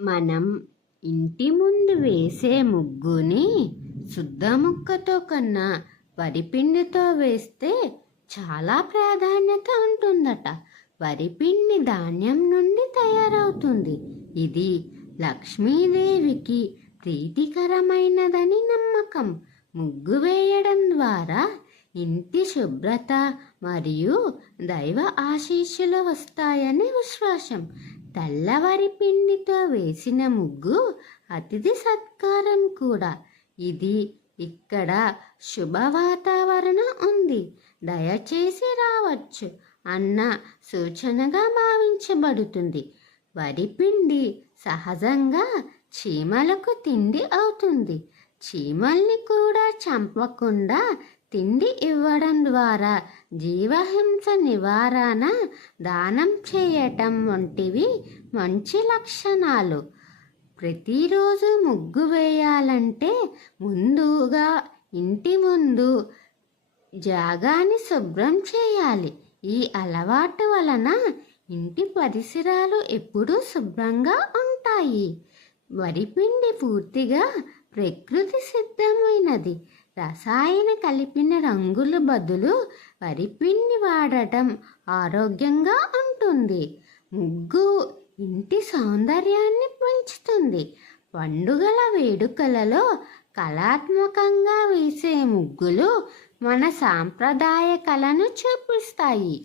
మనం ఇంటి ముందు వేసే ముగ్గుని శుద్ధ ముక్కతో కన్నా వరిపిండితో వేస్తే చాలా ప్రాధాన్యత ఉంటుందట. వరిపిండి ధాన్యం నుండి తయారవుతుంది. ఇది లక్ష్మీదేవికి ప్రీతికరమైనదని నమ్మకం. ముగ్గు వేయడం ద్వారా ఇంటి శుభ్రత మరియు దైవ ఆశీస్సులు వస్తాయని విశ్వాసం. తెల్లవరి పిండితో వేసిన ముగ్గు అతిథి సత్కారం కూడా. ఇది ఇక్కడ శుభ వాతావరణం ఉంది. దయచేసి రావచ్చు అన్న సూచనగా భావించబడుతుంది. వరిపిండి సహజంగా చీమలకు తిండి అవుతుంది. చీమల్ని కూడా చంపకుండా తిండి ఇవ్వడం ద్వారా జీవహింస నివారణ దానం చేయటం వంటివి మంచి లక్షణాలు. ప్రతిరోజు ముగ్గు వేయాలంటే ముందుగా ఇంటి ముందు జాగాని శుభ్రం చేయాలి. ఈ అలవాటు వలన ఇంటి పరిసరాలు ఎప్పుడూ శుభ్రంగా ఉంటాయి. వరిపిండి పూర్తిగా ప్రకృతి సిద్ధమైనది. రసాయన కలిపిన రంగుల బదులు వరిపిండి వాడటం ఆరోగ్యంగా ఉంటుంది. ముగ్గు ఇంటి సౌందర్యాన్ని పెంచుతుంది. పండుగల వేడుకలలో కళాత్మకంగా వేసే ముగ్గులు మన సాంప్రదాయ కళను చూపిస్తాయి.